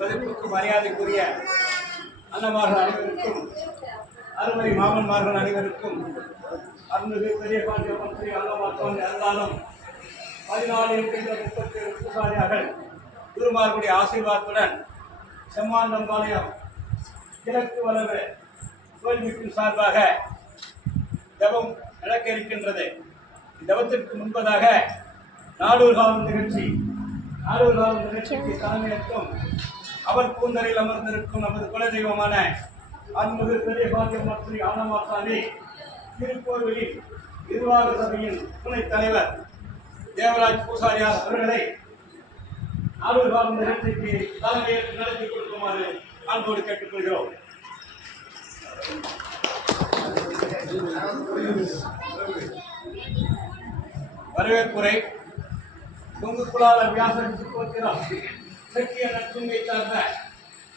மதிப்புக்கு மரியாதைக்குரிய அண்ணமார்கள் அனைவருக்கும் அருமை மாமன்மார்கள் அனைவருக்கும் அருள்மிகு பெரியபாண்டிய மந்திரி ஸ்ரீ அன்னமாத்மான் அருளாலும் பதினாலு இருக்கின்ற முப்பத்தி ஏழு பூசாரியார்கள் குருமார்களுடைய ஆசீர்வாதத்துடன் செம்மாண்டம்பாளையம் கிழக்கு வளவு கோயில்விக்கும் சார்பாக ஜபம் நடக்க இருக்கின்றது ஜபத்திற்கு முன்பதாக நாடூர் காலம் நிகழ்ச்சி நாடூர் காலம் நிகழ்ச்சிக்கு தலைமையேற்கும் அவர் பூந்தரையில் அமர்ந்திருக்கும் நமது குலதெய்வமான அன்புமிகு பெரிய பாக்கியம் ஸ்ரீ ஆனமாசாமி திருக்கோவிலின் நிர்வாக சபையின் துணைத் தலைவர் தேவராஜ் பூசாரியார் அவர்களை நாடூர் காலம் நிகழ்ச்சிக்கு தலைமையேற்று நடத்தி கொடுக்குமாறு அன்போடு கேட்டுக்கொள்கிறோம். வரவேற்புரை தொங்குக்குளாளர் வியாசன் சுப்பத்திரம் சக்கிய நட்புங்கை சார்ந்த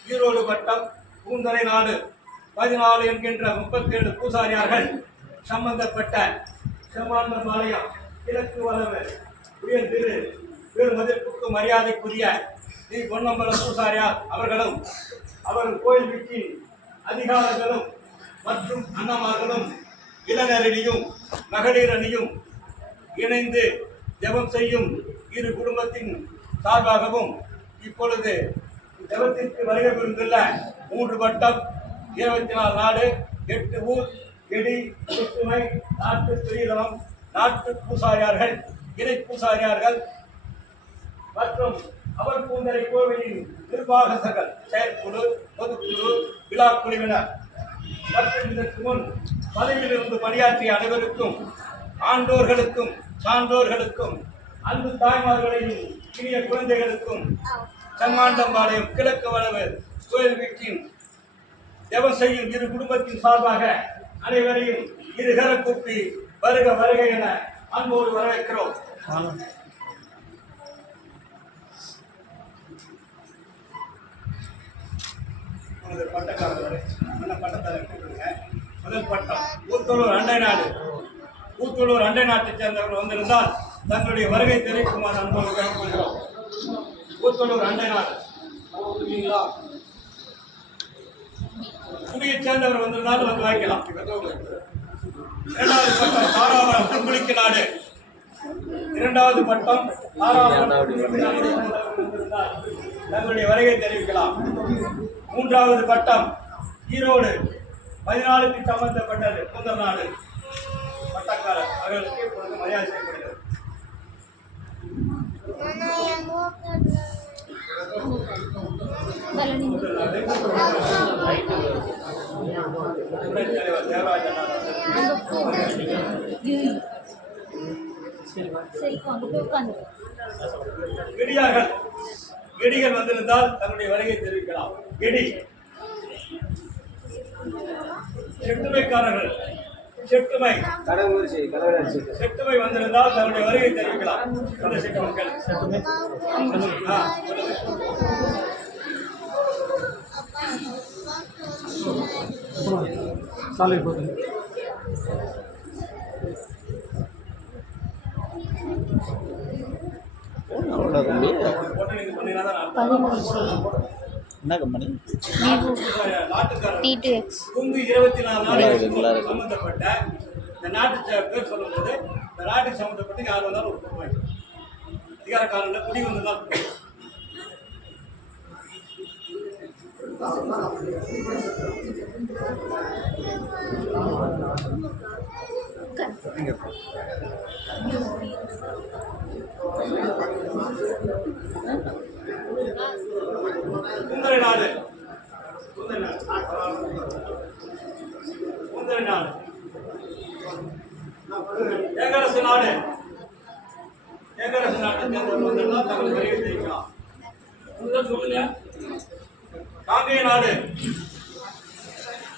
ஈரோடு வட்டம் பூந்தரை நாடு. பதினாலு என்கின்ற முப்பத்தேழு பூசாரியார்கள் சம்பந்தப்பட்ட செம்மாண்டர் ஆலயம் கிழக்கு வளவு உயர் திரு பெரும் மதிப்புக்கு மரியாதைக்குரிய ஸ்ரீ பொன்னம்பல பூசாரியார் அவர்களும் அவர் கோயில் வீட்டின் அதிகாரிகளும் மற்றும் அண்ணமார்களும் இளைஞரணியும் மகளிர் அணியும் இணைந்து ஜெபம் செய்யும் இரு குடும்பத்தின் சார்பாகவும் இப்பொழுது ஜெபத்திற்கு வருகை புரிந்துள்ள மூன்று வட்டம் இருபத்தி நாலு நாடு எட்டு ஊர் எடி ஒற்றுமை நாட்டு பிரியதம் நாட்டு பூசாரியார்கள் இணை பூசாரியார்கள் மற்றும் அவர் பூந்தரை கோவிலின் நிர்வாகர்கள் செயற்குழு பொதுக்குழு விழா குழுவினர். மற்றும் இதற்கு முன் பதவியிலிருந்து பணியாற்றிய அனைவருக்கும் ஆண்டோர்களுக்கும் சான்றோர்களுக்கும் அன்பு தாய்மார்களையும் சிறிய குழந்தைகளுக்கும் சம்மாண்டம்பாளையம் கிழக்கு வளவு கோயில் வீட்டின் ஜெபம் செய்யும் இரு குடும்பத்தின் சார்பாக அனைவரையும் இருகர கூப்பி வருக வருக என அன்போடு வரவேற்கிறோம். பட்டக்காரர்களே நல்ல கூப்பிடுங்க. முதல் பட்டம் ஊத்தலூர் அண்டை நாடு. ஊத்தலூர் அண்டை நாட்டை சேர்ந்தவர்கள் வந்திருந்தால் தங்களுடைய வருகை தெரிவிக்குமாறு அன்போடு கேட்டுக்கொள்கிறோம் ஊத்தலூர் அண்டை இருக்கீங்களா? குடியைச் சேர்ந்தவர் வந்திருந்தாலும் வந்து வாங்கிக்கலாம். இரண்டாவது பட்டம் தாராபுரம் திருக்குளிக்கு நாடு. இரண்டாவது பட்டம் தங்களுடைய வருகை தெரிவிக்கலாம். மூன்றாவது பட்டம் ஈரோடு. பதினாலுக்கு சம்பந்தப்பட்டது. முதல் நாடு பட்டக்காரர். அவர்களுக்கு இடியார்கள் இடிகள் வந்திருந்தால் தன்னுடைய வருகை தெரிவிக்கலாம். இடி செட்டுமைக்காரர்கள் செட்டுமை. செட்டுமை வந்திருந்தால் தன்னுடைய வருகை தெரிவிக்கலாம். அந்த செட்டு மக்கள். சாலை போகுது. தான் பதிமூணு என்ன கம்பெனி நல்லா இருக்கு, இந்த நாட்டு பேர் சொல்லும்போது இந்த நாட்டுக்கு சம்பந்தப்பட்டு யார் வந்தாலும் ஒரு குடும்பம் அதிகார காலங்களில் குடி வந்ததால் சுந்தர நாடு நாடு ஏகரசு நாடு ஏகரசு நாட்டை சேர்ந்தவர்கள் வந்திருந்தால் தங்கள் வருகை தெரிவிக்கலாம் முதல்ல சொல்லுங்க. காங்கேய நாடு.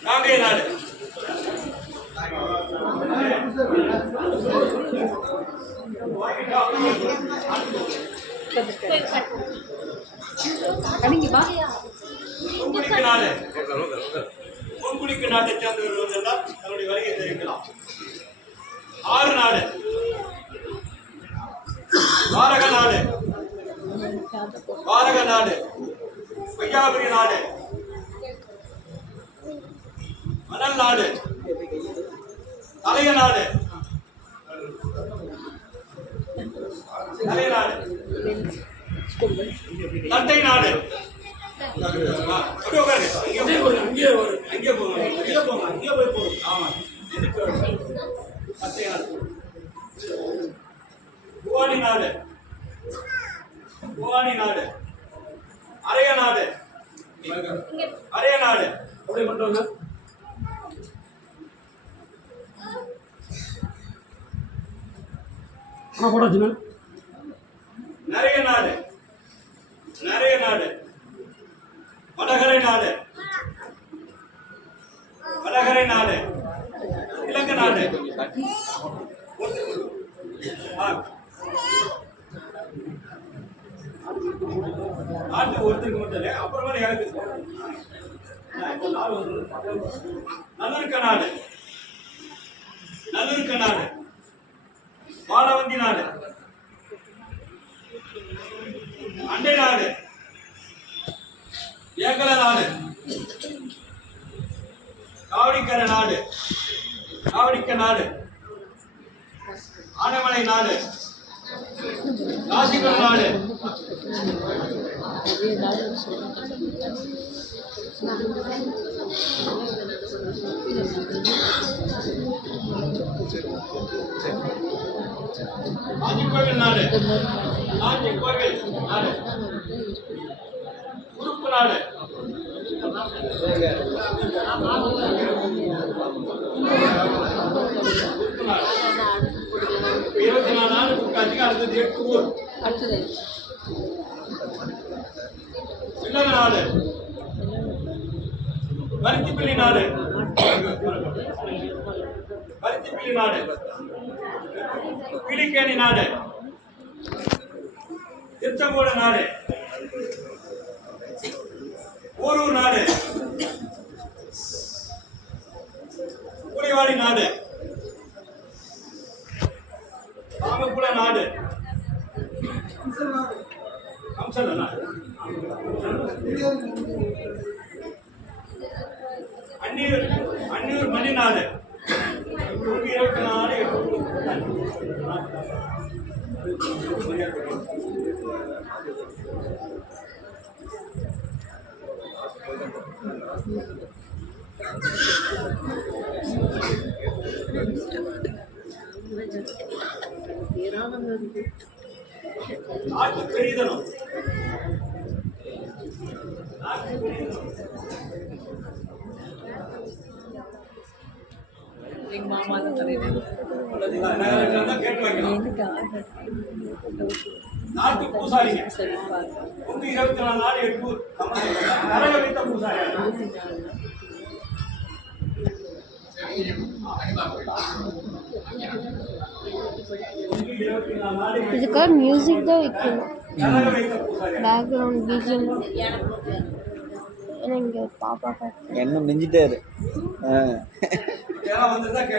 காங்கேய நாடு. கவிங்க பா முன்குடிக்கு நாடு முன்குடிக்கு நாட்டை சேர்ந்தவர்கள் எல்லாம் தங்களுடைய வருகை தெரிவிக்கலாம் ஆறு நாடு பாரக நாடு பாரக நாடு வையாபுரி நாடு மணல் நாடு தலைய நாடு தலைய நாடு தட்டை நாடு. அங்கே போங்க, அங்கேயே வரும். அங்கே போங்க, அங்கே போங்க, அங்கே போய் போங்க. ஆமா. எதுக்கு வரும்? தட்டை நாடு. புவானி நாடு அரைய நாடு அரைய நாடு அப்படி கொண்டு வாங்க போடாச்சுண்ணா நிறைய நாடு நிறைய நாடு வடகரை நாடு. வடகரை நாடு. இலங்க நாடு. நாட்டு ஒருத்தருக்கு மட்டும் இல்லை அப்புறமா எனக்கு நல்லிருக்க நாடு. நல்லிருக்க நாடு. வாழவந்தி நாடு. ஏகல நாடு. காவடிக்கர நாடு. காவடிக்க நாடு. ஆனைமலை நாடு. ராசிபுரம் நாடு. காஞ்சி கோவில் உறுப்பு நாடு. இருபத்தி நாலு நாள் உட்காந்து அடுத்தது எட்டு ஊர் சில்லறை நாடு பருத்திப்பள்ளி நாடு. பருத்திப்பள்ளி நாடு. பிலிக்கேணி நாடு. திருச்செங்கோடு நாடு. ஊரூர் நாடு. கூலிவாடி நாடு. ராமகுல நாடு. அம்சல் நாடு. அந்நியூர் அந்நியூர் மணி நாடு நூற்றி இருபத்தி நாலு. ஆட்சி பெரியதனம். நாட்டு பெரிதனம் எங்க மாமா தான் தலைவர் தான் கேட்டு வைக்கலாம் நாட்டு பூசாரிங்க நூற்றி இருபத்தி நாலு நாள் எட்டு கரக வைத்த பூசாரி நூற்றி இருபத்தி நாலு நாள் இதுக்காக மியூசிக் தான் வைக்கணும் கரக வைத்த பூசாரி பேக்ரவுண்ட் பிஜிஎம் ஏன்னா இங்கே பாப்பா பார்த்து என்ன மிஞ்சிட்டாரு. ஆ. இதெல்லாம்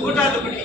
கூட்டாத்துப்பட்டி